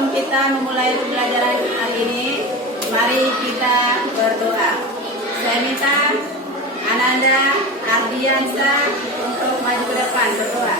Sebelum kita memulai pembelajaran hari ini, mari kita berdoa. Saya minta Ananda Ardiansa untuk maju ke depan berdoa.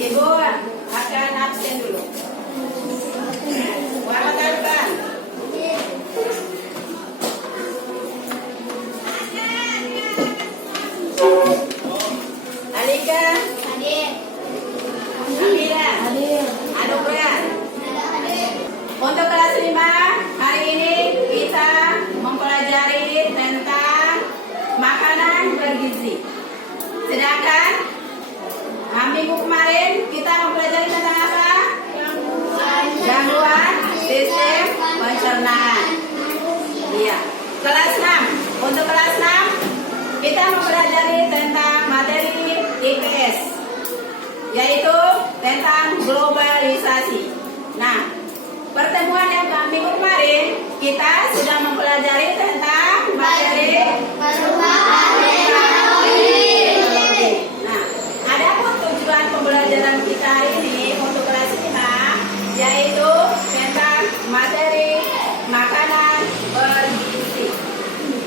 Ibu akan absen dulu. Muhammad Alban. Alika. Hadir. Amira. Hadir. Anugrah. Hadir. Untuk kelas 5 hari ini kita mempelajari tentang makanan bergizi. Sedangkan minggu kemarin kita mempelajari tentang apa? Gangguan sistem pencernaan. Iya. Kelas 6. Untuk kelas 6 kita mempelajari tentang materi IPS, yaitu tentang globalisasi. Nah, pertemuan yang minggu kemarin kita sudah mempelajari tentang materi perubahan teknologi. Pembelajaran kita hari ini untuk kelas 5 yaitu tentang materi makanan bergizi.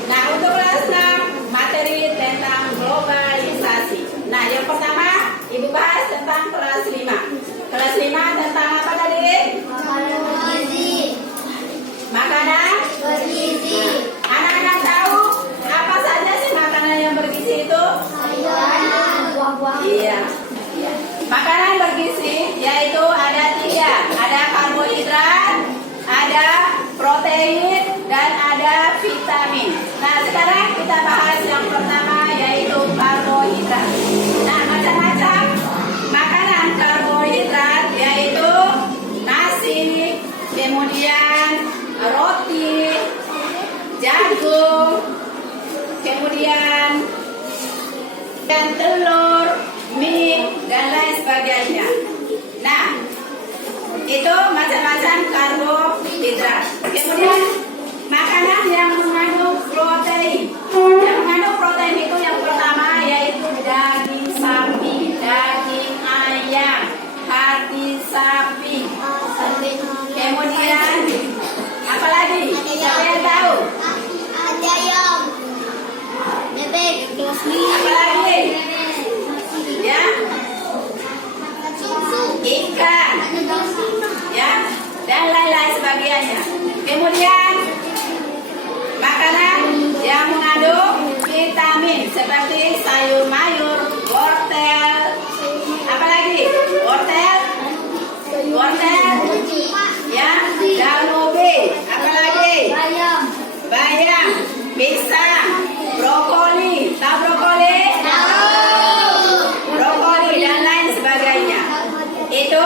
Nah, untuk kelas 6 materi tentang globalisasi. Nah, yang pertama Ibu bahas tentang kelas 5. Kelas 5 tentang apa tadi? Makanan bergizi. Makanan Bergizi. Nah, anak-anak tahu apa saja sih makanan yang bergizi itu? Sayuran, buah-buahan. Iya. Makanan bergizi yaitu ada 3, ada karbohidrat, ada protein, dan ada vitamin. Nah, sekarang kita bahas yang pertama yaitu karbohidrat. Nah, macam-macam makanan karbohidrat yaitu nasi, kemudian roti, jagung, kemudian dan telur, mie, dan lain sebagainya. Nah, itu macam-macam karbohidrat. Kemudian makanan yang mengandung protein. Yang mengandung protein itu yang pertama yaitu daging sapi, daging ayam, hati sapi. Kemudian apa lagi? Siapa yang tahu? Ada ayam. Bebek. Apa lagi? Ya, Susu. ikan, ya, dan lain-lain sebagainya. Kemudian makanan yang mengandung vitamin seperti sayur mayur, wortel, apa lagi? Wortel, ya, daun ubi, apa lagi? Bayam, pisang, brokoli, tahu brokoli? Brokoli dan lain sebagainya. Itu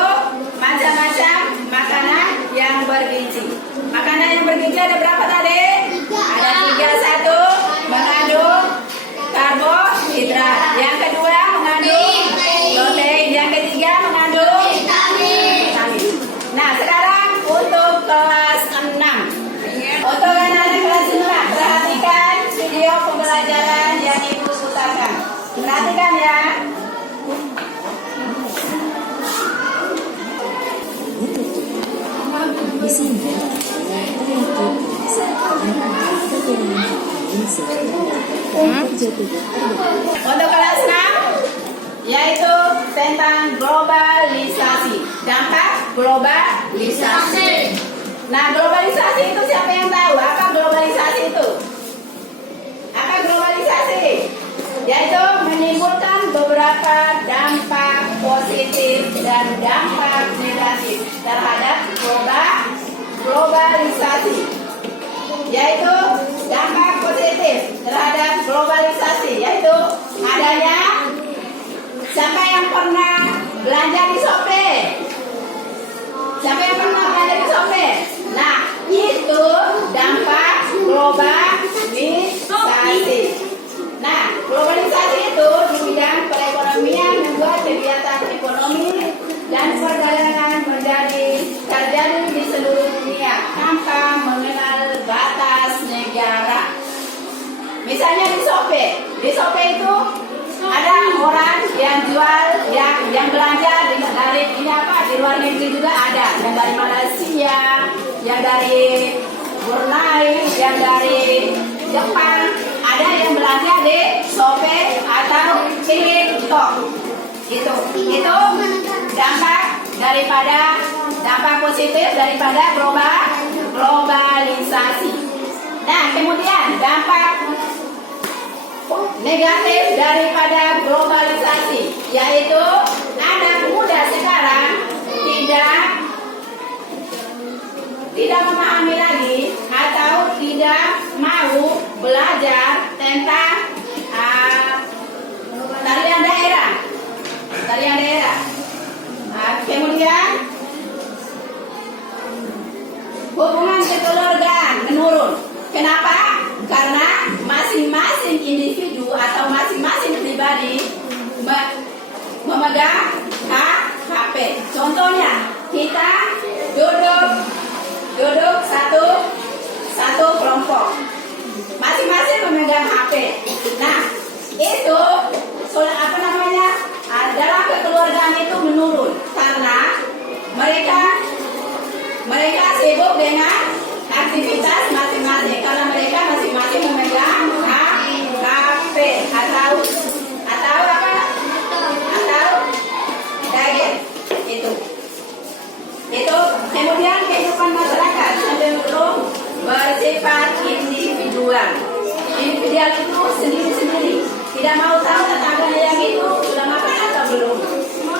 macam-macam makanan yang bergizi. Makanan yang bergizi ada berapa tadi? Ada 3. Satu mengandung karbohidrat, yang kedua mengandung protein, yang ketiga mengandung vitamin. Nah, sekarang untuk kelas 6. Untuk anak-anak kelas 6, perhatikan video pembelajaran yang Ibu putarkan. Perhatikan ya. di sini Untuk kelas 6 yaitu tentang globalisasi, dampak globalisasi. Nah, globalisasi itu siapa yang tahu? Apa globalisasi itu? Apa globalisasi? Yaitu menimbulkan beberapa dampak positif dan dampak negatif terhadap globalisasi. Yaitu dampak positif terhadap globalisasi, yaitu adanya, siapa yang pernah belanja di Shopee? Siapa yang pernah belanja di Shopee? Nah, itu dampak globalisasi. Nah, globalisasi itu di bidang perekonomian membuat kegiatan ekonomi dan perdagangan terjadi di seluruh dunia tanpa mengenal batas negara. Misalnya di Shopee itu ada orang yang jual, yang belanja dari di luar negeri juga ada, yang dari Malaysia, yang dari Brunei, yang dari Jepang, ada yang belanja di Shopee atau TikTok. Itu dampak positif daripada globalisasi. Nah, kemudian dampak negatif daripada globalisasi, yaitu anak muda sekarang tidak memahami lagi atau tidak mau belajar tentang tarian daerah. Kemudian hubungan kekeluargaan menurun. Kenapa? Karena masing-masing individu atau masing-masing pribadi memegang HP. Contohnya, kita duduk satu kelompok, masing-masing memegang HP. Nah, itu dalam kekeluargaan itu menurun karena mereka sibuk dengan aktivitas masing-masing, karena mereka masing-masing memegang HP atau gadget. Itu kemudian kehidupan masyarakat cenderung bersifat individual. Individual itu sendiri-sendiri, tidak mau tahu tetangganya yang itu sudah makan atau belum,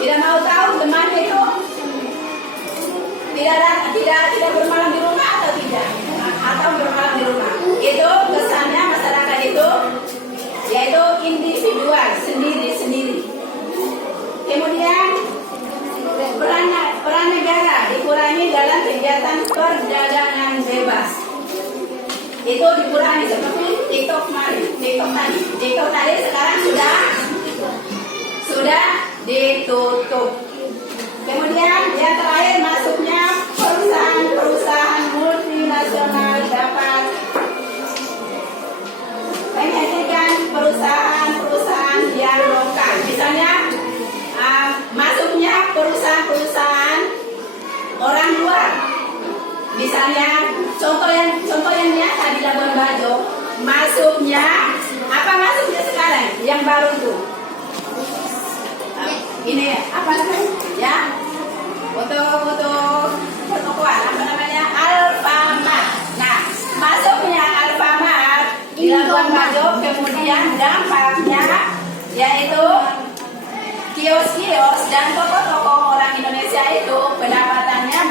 tidak mau tahu temannya itu tidak bermalam di rumah atau tidak, atau bermalam di rumah. Itu kesannya masyarakat itu yaitu individual, sendiri-sendiri. Kemudian peran negara dikurangi dalam kegiatan perdagangan bebas. Itu dikurangi seperti TikTok tadi sekarang sudah ditutup. Kemudian yang terakhir, masuknya perusahaan multinasional dapat menghentikan perusahaan yang lokal. Misalnya masuknya perusahaan orang luar. Misalnya contoh yang nyata di Labuan Bajo, masuknya sekarang yang baru itu. Ini apa namanya? Ya, untuk pertokoan apa namanya? Alfamart. Nah, masuknya Alfamart di Labuan Bajo, kemudian dampaknya yaitu kios-kios dan toko-toko orang Indonesia itu pendapatannya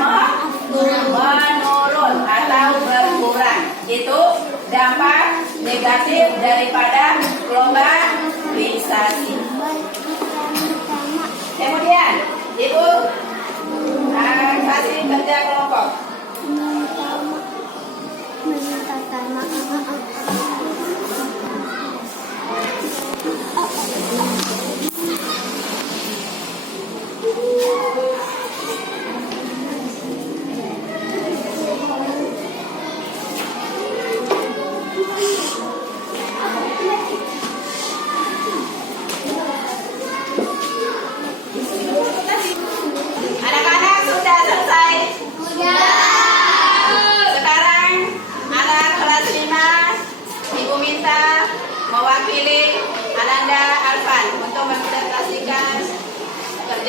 menurun atau berkurang. Itu dampak negatif daripada globalisasi. Kemudian Ibu kasih kerja kelompok. Anak-anak sudah selesai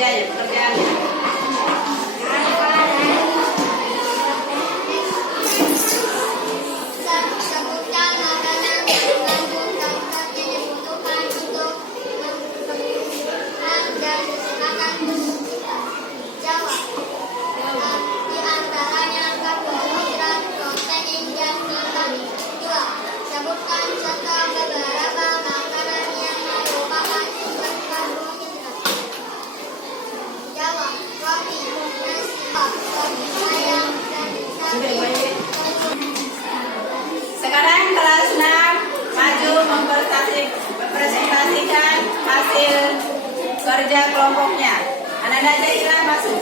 kerjanya, pekerjaannya. Sebutkan makanan yang mengandung zat yang dibutuhkan untuk pertumbuhan dan akan berkembang. Jawab. Di antaranya karbohidrat, protein, dan lemak. 2. Sebutkan contoh beberapa makanan yang merupakan sumber karbohidrat. Jawab. Roti, nasi, roti ayam, dan Sudah sapi. baik. Sekarang kelas 6 maju mempresentasikan hasil kerja kelompoknya. Anak-anak Jahira masuk.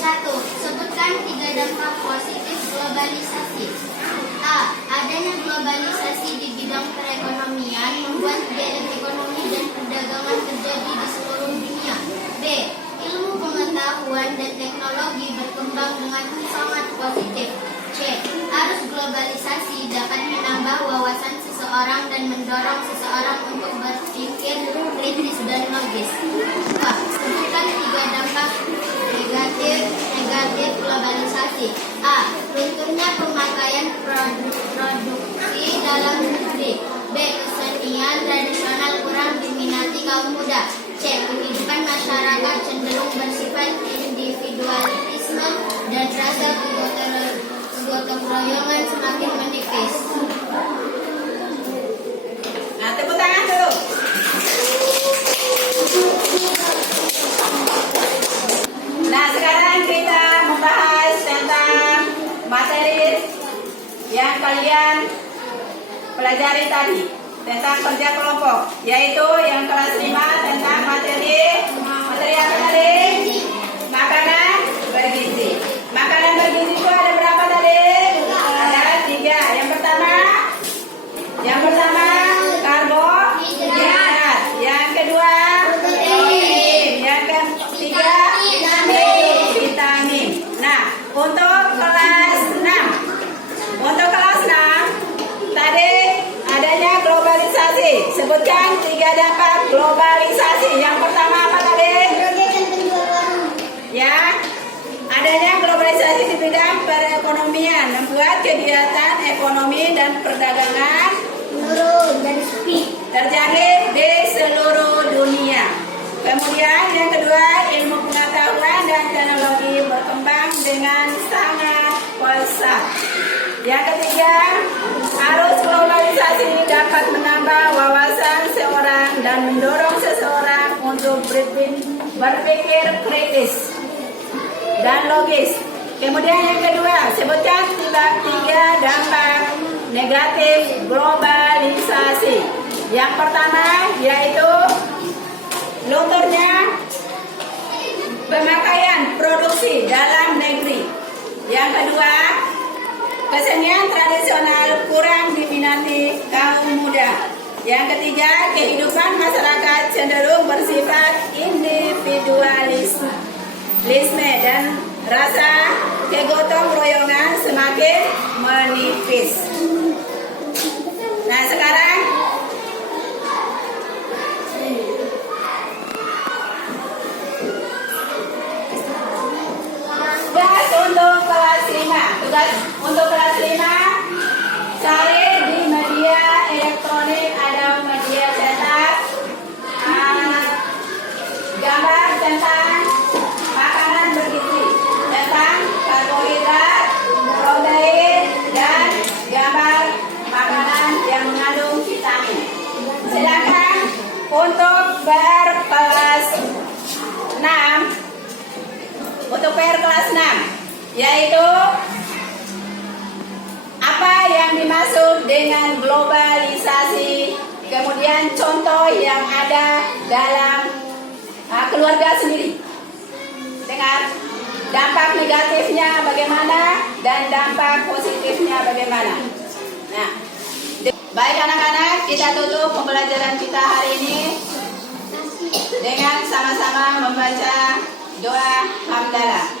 Satu, sebutkan 3 dampak positif globalisasi. A. Adanya globalisasi di bidang perekonomian membuat gaya ekonomi dan perdagangan terjadi di seluruh dunia. B. Ilmu pengetahuan dan teknologi berkembang dengan sangat positif. C. Arus globalisasi dapat menambah wawasan seseorang dan mendorong seseorang untuk berpikir kritis dan logis. 2. Sebutkan 3 dampak negatif globalisasi. A. Runtuhnya pemakaian produksi dalam negeri. B. Kesenian tradisional kurang diminati kaum muda. C. Kehidupan masyarakat cenderung bersifat individualisme dan rasa kegotong royongan semakin menipis. Nah, tepuk tangan dulu. Nah, sekarang kita membahas tentang materi yang kalian pelajari tadi tentang kerja kelompok, yaitu yang kelas 5 tentang materi apa tadi? Makanan bergizi. Makanan bergizi itu ada berapa tadi? Ada 3. Yang pertama karbohidrat. Yang kedua protein. Yang ketiga vitamin. Nah, untuk kelas 6 tadi adanya globalisasi. Sebutkan 3 dampak globalisasi. Yang pertama apa tadi? Ya, adanya globalisasi di bidang perekonomian membuat kegiatan ekonomi dan perdagangan Menurun dan sepi. terjangkit di seluruh dunia. Kemudian yang kedua, ilmu pengetahuan dan teknologi berkembang dengan sangat pesat. Yang ketiga, arus globalisasi dapat menambah wawasan seorang dan mendorong seseorang untuk berpikir kritis dan logis. Kemudian yang kedua, sebutkan 3 dampak negatif globalisasi. Yang pertama yaitu lunturnya pemakaian produksi dalam negeri. Yang kedua, kesenian tradisional kurang diminati kaum muda. Yang ketiga, kehidupan masyarakat cenderung bersifat individualisme dan rasa kegotong royongan semakin menipis. Nah, sekarang tugas untuk kelas 5. Tugas untuk kelas 5 cari di media elektronik atau media cetak gambar tentang makanan bergizi, tentang karbohidrat, protein, dan gambar makanan yang mengandung vitamin. Sedangkan untuk PR kelas 6 yaitu apa yang dimaksud dengan globalisasi, kemudian contoh yang ada dalam keluarga sendiri. Dengar, dampak negatifnya bagaimana dan dampak positifnya bagaimana. Nah, baik anak-anak, kita tutup pembelajaran kita hari ini dengan sama-sama membaca doa hamdalah.